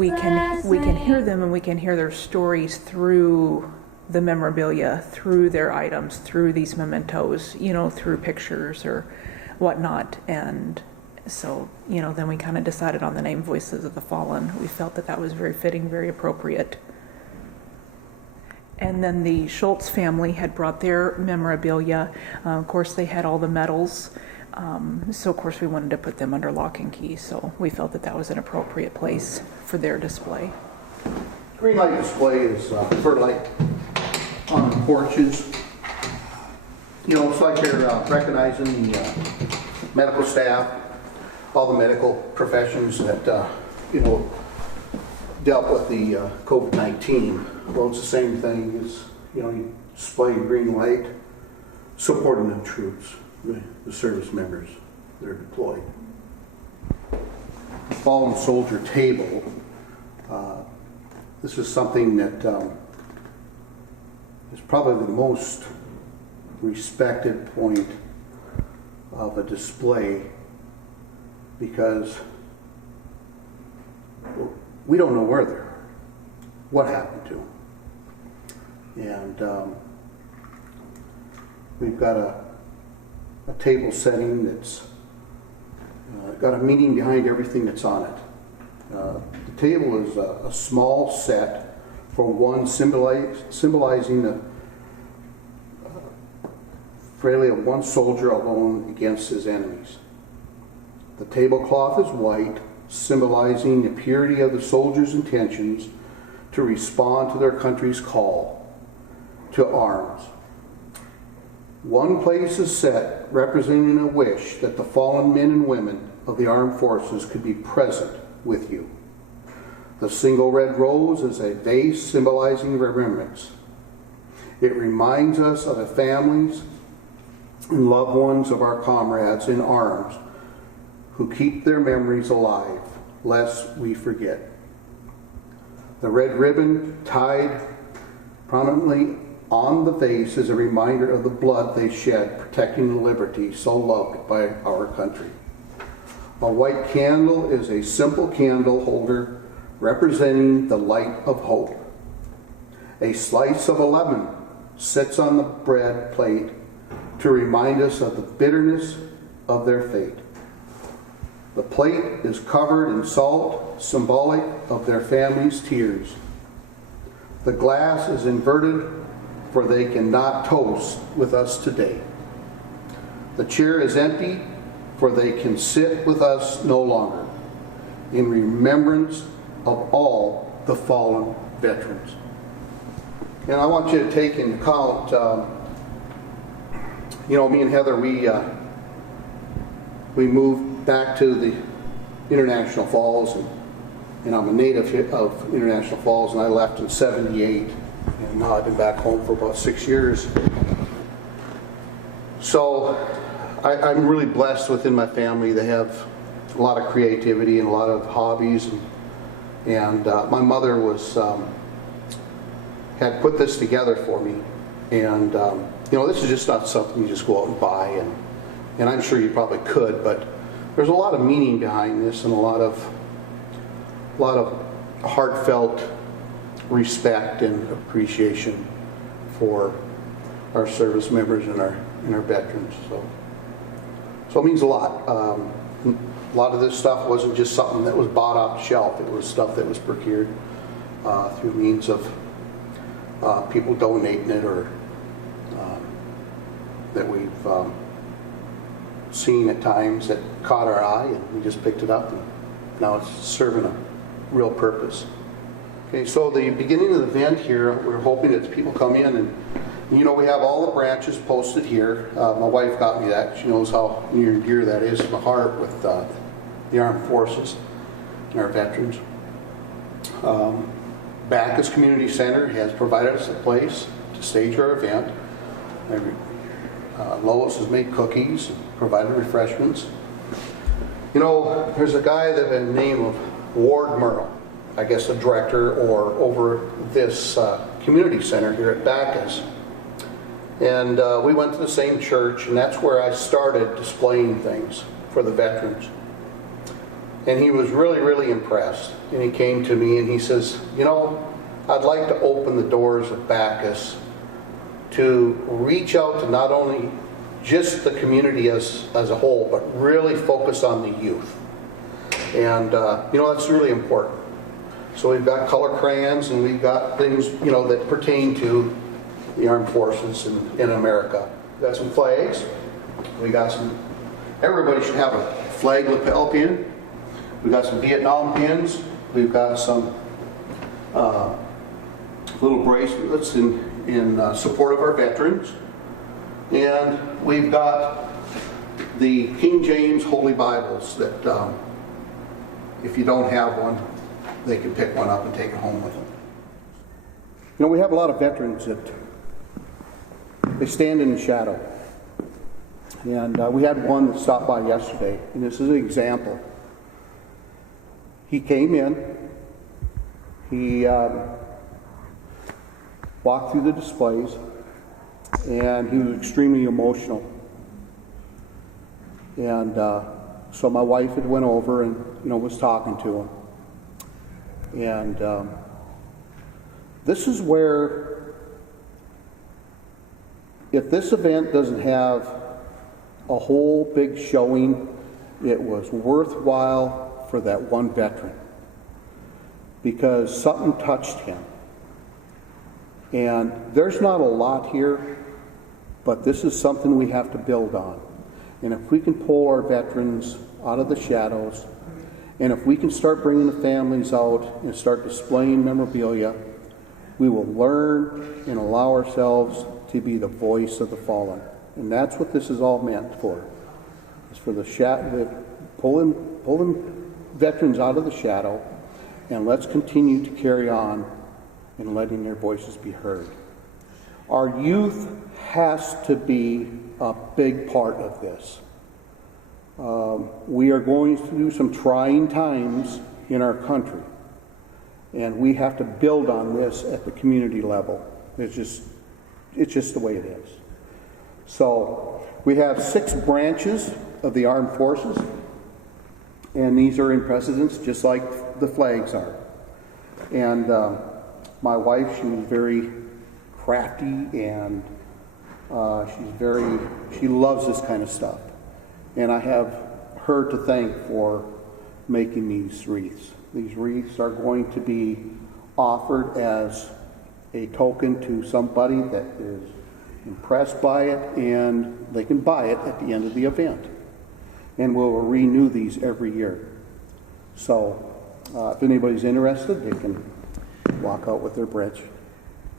we can hear them, and we can hear their stories through the memorabilia, through their items, through these mementos, through pictures or whatnot. And so, then we kind of decided on the name Voices of the Fallen. We felt that was very fitting, very appropriate. And then the Schultz family had brought their memorabilia. Of course, they had all the medals. So, of course, we wanted to put them under lock and key. So we felt that was an appropriate place for their display. Green light display is for like on the porches. It's like they're recognizing the medical staff, all the medical professions that, dealt with the COVID-19. Well, it's the same thing as, you display green light, supporting the troops, the service members that are deployed. The Fallen Soldier Table. This is something that is probably the most respected point of a display, because we don't know where they're, what happened to them. And we've got a table setting that's got a meaning behind everything that's on it. The table is a small set for one, symbolizing the frailty of one soldier alone against his enemies. The tablecloth is white, symbolizing the purity of the soldier's intentions to respond to their country's call to arms. One place is set representing a wish that the fallen men and women of the armed forces could be present with you. The single red rose is a vase symbolizing remembrance. It reminds us of the families and loved ones of our comrades in arms who keep their memories alive, lest we forget. The red ribbon tied prominently on the vase is a reminder of the blood they shed protecting the liberty so loved by our country. A white candle is a simple candle holder representing the light of hope. A slice of a lemon sits on the bread plate to remind us of the bitterness of their fate. The plate is covered in salt, symbolic of their families' tears. The glass is inverted, for they cannot toast with us today. The chair is empty, for they can sit with us no longer, in remembrance of all the fallen veterans. And I want you to take into account, me and Heather, we moved back to the International Falls, and I'm a native of International Falls, and I left in '78, and now I've been back home for about 6 years. So I'm really blessed within my family. They have a lot of creativity and a lot of hobbies, and my mother had put this together for me, and this is just not something you just go out and buy, and I'm sure you probably could, but there's a lot of meaning behind this, and a lot of heartfelt respect and appreciation for our service members and our veterans. So it means a lot. A lot of this stuff wasn't just something that was bought off the shelf. It was stuff that was procured through means of people donating it, or that we've seen at times that caught our eye, and we just picked it up, and now it's serving a real purpose. Okay, so the beginning of the event here, we're hoping that people come in, and we have all the branches posted here. My wife got me that. She knows how near and dear that is to my heart with the armed forces and our veterans. Backus Community Center has provided us a place to stage our event. Lois has made cookies and provided refreshments. There's a guy that by the name of Ward Merle, I guess a director or over this community center here at Backus. And we went to the same church, and that's where I started displaying things for the veterans. And he was really, really impressed. And he came to me and he says, you know, I'd like to open the doors of Bacchus to reach out to not only just the community as a whole, but really focus on the youth. And, that's really important. So we've got color crayons and we've got things, that pertain to the armed forces in America. We've got some flags. Everybody should have a flag lapel pin. We've got some Vietnam pins. We've got some little bracelets in support of our veterans. And we've got the King James Holy Bibles that if you don't have one, they can pick one up and take it home with them. We have a lot of veterans that they stand in the shadow. And we had one that stopped by yesterday, and this is an example. He came in, he walked through the displays, and he was extremely emotional. And so my wife had went over and was talking to him. And this is where, if this event doesn't have a whole big showing, it was worthwhile for that one veteran, because something touched him. And there's not a lot here, but this is something we have to build on. And if we can pull our veterans out of the shadows, and if we can start bringing the families out and start displaying memorabilia, we will learn and allow ourselves to be the voice of the fallen. And that's what this is all meant for. It's for pulling veterans out of the shadow, and let's continue to carry on and letting their voices be heard. Our youth has to be a big part of this. We are going through some trying times in our country, and we have to build on this at the community level. It's just the way it is. So we have 6 branches of the armed forces, and these are in precedence just like the flags are. And my wife, she was very crafty, and she loves this kind of stuff. And I have her to thank for making these wreaths. These wreaths are going to be offered as a token to somebody that is impressed by it, and they can buy it at the end of the event. And we'll renew these every year. So if anybody's interested, they can walk out with their branch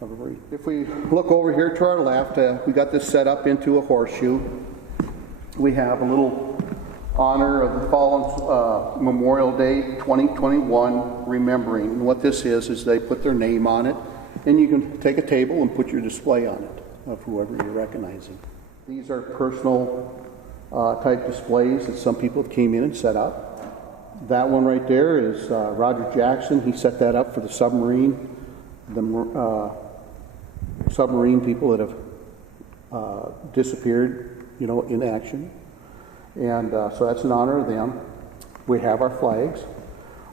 of a wreath. If we look over here to our left, we got this set up into a horseshoe. We have a little honor of the fallen Memorial Day 2021 remembering. And what this is they put their name on it, and you can take a table and put your display on it of whoever you're recognizing. These are personal type displays that some people came in and set up. That one right there is Roger Jackson. He set that up for the submarine people that have disappeared, in action. And so that's in honor of them. We have our flags,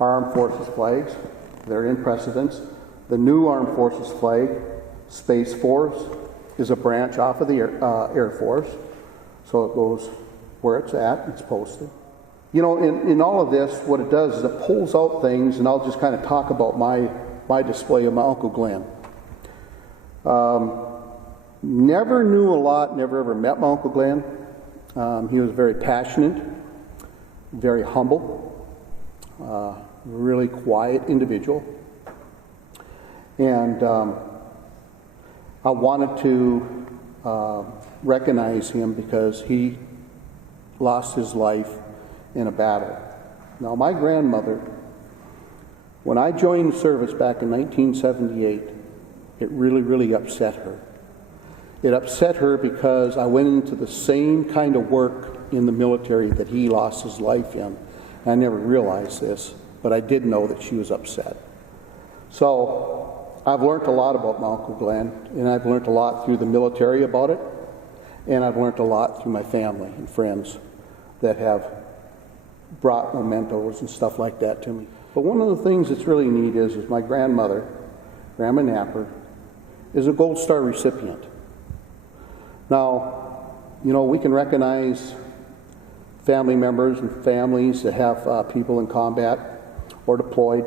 our armed forces flags. They're in precedence. The new armed forces flag, Space Force, is a branch off of the Air Force. So it goes where it's at, it's posted. In all of this, what it does is it pulls out things, and I'll just kind of talk about my display of my Uncle Glenn. Never knew a lot, never ever met my Uncle Glenn. He was very passionate, very humble, really quiet individual. And I wanted to recognize him because he lost his life in a battle. Now, my grandmother, when I joined the service back in 1978, it really, really upset her. It upset her because I went into the same kind of work in the military that he lost his life in. I never realized this, but I did know that she was upset. So I've learned a lot about my Uncle Glenn, and I've learned a lot through the military about it, and I've learned a lot through my family and friends that have brought mementos and stuff like that to me. But one of the things that's really neat is my grandmother, Grandma Napper, is a Gold Star recipient. Now, you know, we can recognize family members and families that have people in combat or deployed,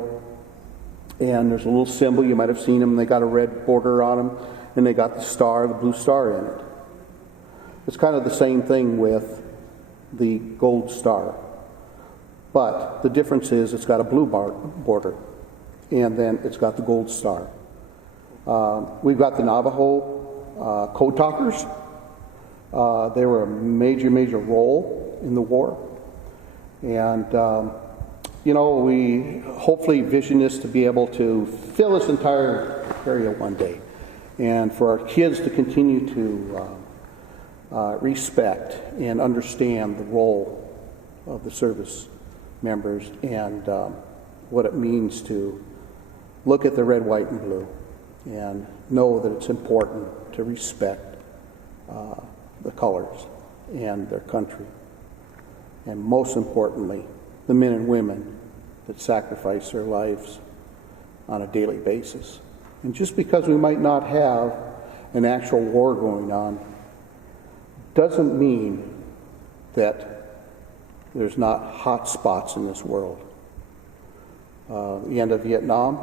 and there's a little symbol, you might have seen them, they got a red border on them, and they got the star, the blue star in it. It's kind of the same thing with the Gold Star, but the difference is it's got a blue border, and then it's got the Gold Star. We've got the Navajo Code Talkers. They were a major role in the war, and you know, we hopefully vision this to be able to fill this entire area one day, and for our kids to continue to respect and understand the role of the service members and what it means to look at the red, white, and blue and know that it's important to respect the colors and their country, and most importantly, the men and women that sacrifice their lives on a daily basis. And just because we might not have an actual war going on doesn't mean that there's not hot spots in this world. The end of Vietnam,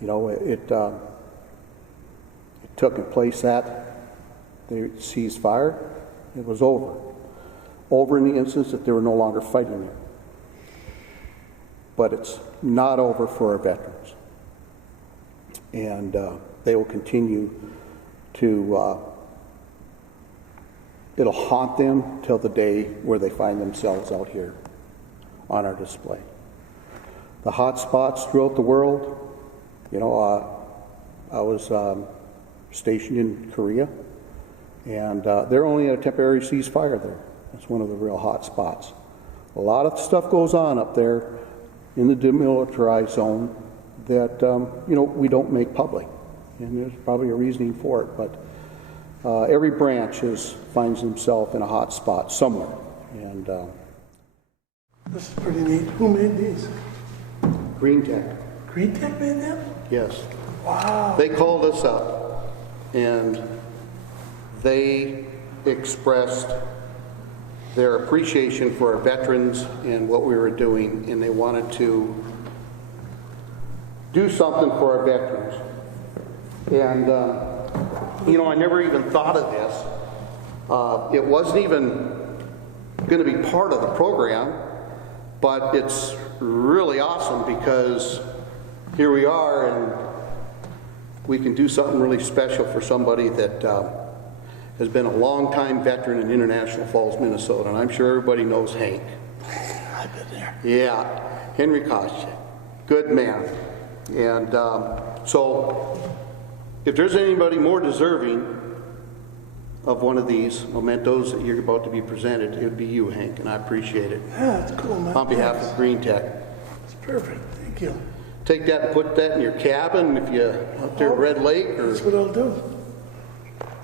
you know, it took place at the ceasefire. It was over in the instance that they were no longer fighting there. But it's not over for our veterans, and they will continue to it'll haunt them till the day where they find themselves out here on our display. The hot spots throughout the world, you know, I was stationed in Korea, and they're only at a temporary ceasefire there. That's one of the real hot spots. A lot of stuff goes on up there in the demilitarized zone that you know, we don't make public, and there's probably a reasoning for it, but every branch finds himself in a hot spot somewhere. And this is pretty neat. Who made these? Green Tech. Green Tech made them? Yes. Wow. They called us up and they expressed their appreciation for our veterans and what we were doing, and they wanted to do something for our veterans. And you know, I never even thought of this. It wasn't even going to be part of the program, but it's really awesome because here we are and we can do something really special for somebody that has been a long-time veteran in International Falls, Minnesota, and I'm sure everybody knows Hank. I've been there. Yeah, Henry Koschek. Good man. And so if there's anybody more deserving of one of these mementos that you're about to be presented, it would be you, Hank, and I appreciate it. Yeah, that's cool, man. On behalf of Green Tech. It's perfect. Thank you. Take that and put that in your cabin if you're up there at Red Lake. Or, that's what I'll do.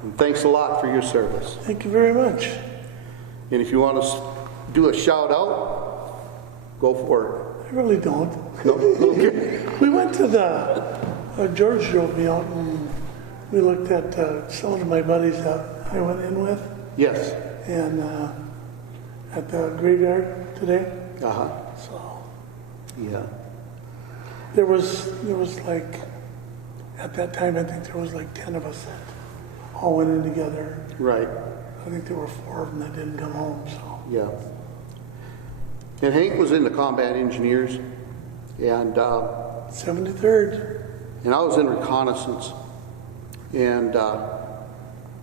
and thanks a lot for your service. Thank you very much. And if you want to do a shout out, go for I really don't. it. No? Okay. We went to the, George drove me out and we looked at some of my buddies that I went in with, Yes. and at the graveyard today. Uh-huh. So Yeah. there was like, at that time I think there was like 10 of us that all went in together. Right. I think there were 4 of them that didn't come home, so. Yeah. And Hank was in the combat engineers, and 73rd. and I was in reconnaissance, and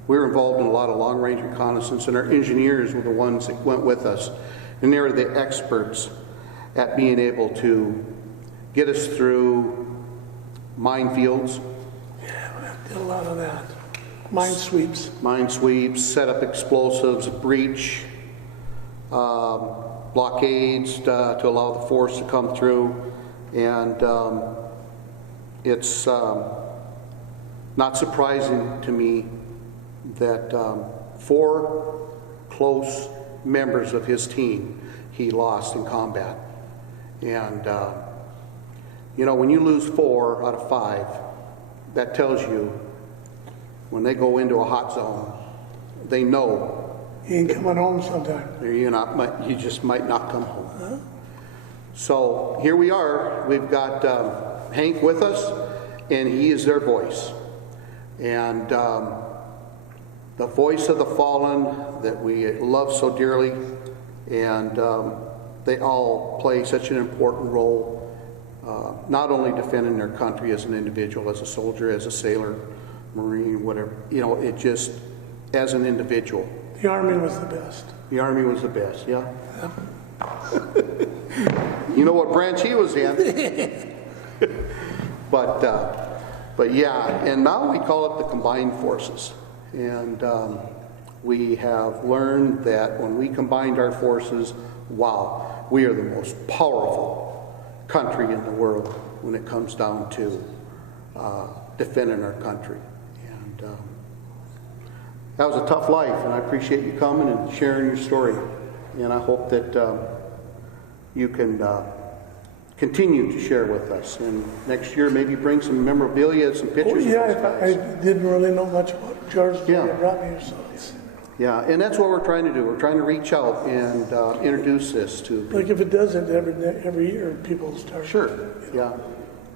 we were involved in a lot of long-range reconnaissance, and our engineers were the ones that went with us, and they were the experts at being able to get us through minefields, Yeah, we did a lot of that. Mine sweeps. mine sweeps, set up explosives, breach, blockades to allow the force to come through, and it's not surprising to me that 4 close members of his team, he lost in combat. And, when you lose 4 out of 5, that tells you when they go into a hot zone, they know He ain't coming home sometime. you just might not come home. So here we are. We've got Hank with us, and he is their voice. And the voice of the fallen that we love so dearly. And they all play such an important role, not only defending their country as an individual, as a soldier, as a sailor, Marine, whatever. It just, as an individual. The Army was the best. The Army was the best, yeah. You know what branch he was in. But yeah, and now we call it the Combined Forces. And we have learned that when we combined our forces, wow, we are the most powerful country in the world when it comes down to defending our country. And that was a tough life, and I appreciate you coming and sharing your story. And I hope that you can continue to share with us. And next year, maybe bring some memorabilia, some pictures. Oh, yeah, of those guys. I didn't really know much about George. Yeah. He brought me here, so it's Yeah, and that's what we're trying to do. We're trying to reach out and introduce this to people. like if it doesn't every year, people start. Sure. Yeah.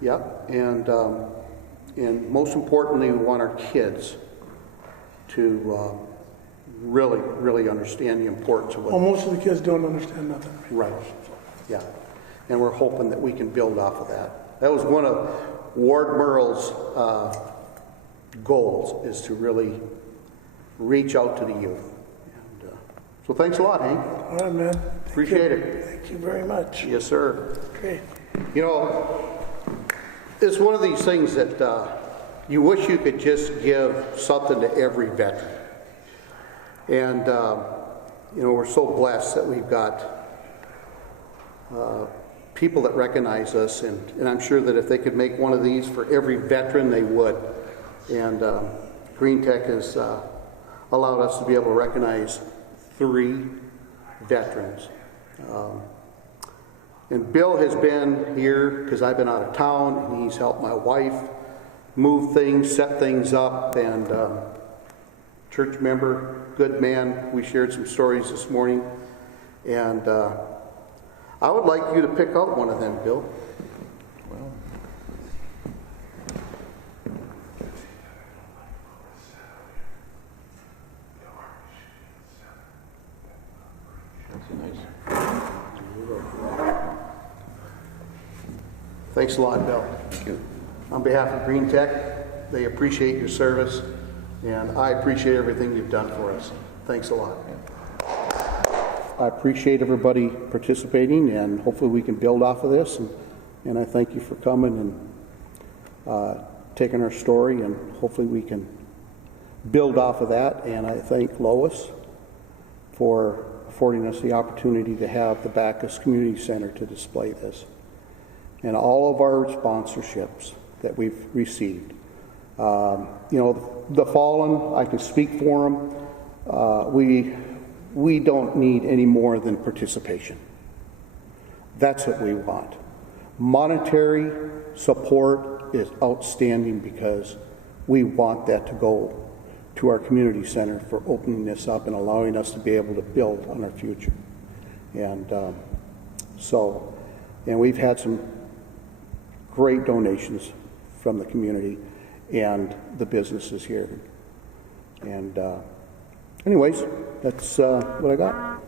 Yep. And most importantly, we want our kids to really, really understand the importance of Well, what. most of the kids don't understand nothing. Right. Yeah. And we're hoping that we can build off of that. That was one of Ward Merle's goals, is to really reach out to the youth. And, so thanks a lot, Hank. All right, man. Appreciate it. Thank you very much. Yes, sir. Okay. It's one of these things that you wish you could just give something to every veteran. And, we're so blessed that we've got people that recognize us, and I'm sure that if they could make one of these for every veteran, they would. And Green Tech has allowed us to be able to recognize 3 veterans. And Bill has been here because I've been out of town, and he's helped my wife move things, set things up, and church member, good man. We shared some stories this morning, and I would like you to pick out one of them, Bill. Well, that's a nice. Thanks a lot, Bill. Thank you. On behalf of Green Tech, they appreciate your service, and I appreciate everything you've done for us. Thanks a lot. I appreciate everybody participating, and hopefully we can build off of this. And I thank you for coming and taking our story, and hopefully we can build off of that. And I thank Lois for affording us the opportunity to have the Bacchus Community Center to display this. And all of our sponsorships that we've received. The fallen, I can speak for them. We don't need any more than participation. That's what we want. Monetary support is outstanding because we want that to go to our community center for opening this up and allowing us to be able to build on our future. And and we've had some great donations from the community and the businesses here. And anyways, that's what I got.